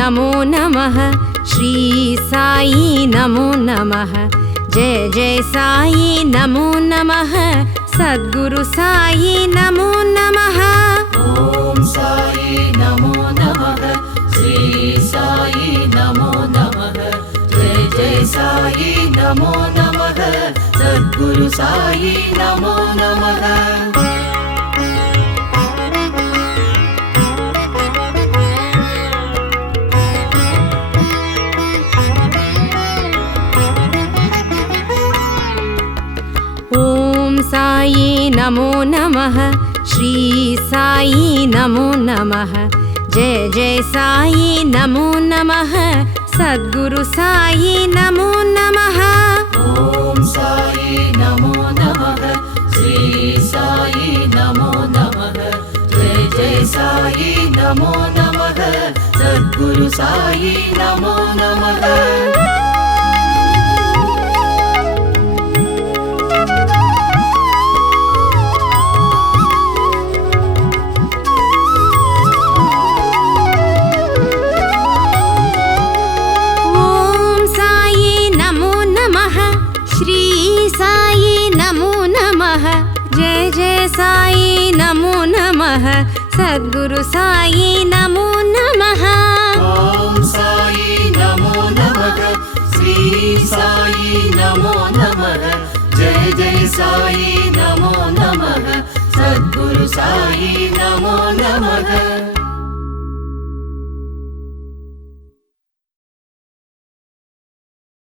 नमो नमः श्री साई नमो नमः जय जय साई नमो नमः सद्गुरु साई नमो नमः ओम साई नमो नमः श्री साई नमो नमः जय जय साई नमो नमः सद्गुरु साई नमो नमः साई नमो नमः श्री साई नमो नमः जय जय साई नमो नमः सद्गुरु साई नमो नमः ओम साई नमो नमः श्री साई नमो नमः जय जय साई नमो नमः सद्गुरु साई नमो नमः साई नमो नमः सद्गुरु साई नमो नमः ओम साई नमो नमः श्री साई नमो नमः जय जय साई नमो नमः सद्गुरु साई नमो नमः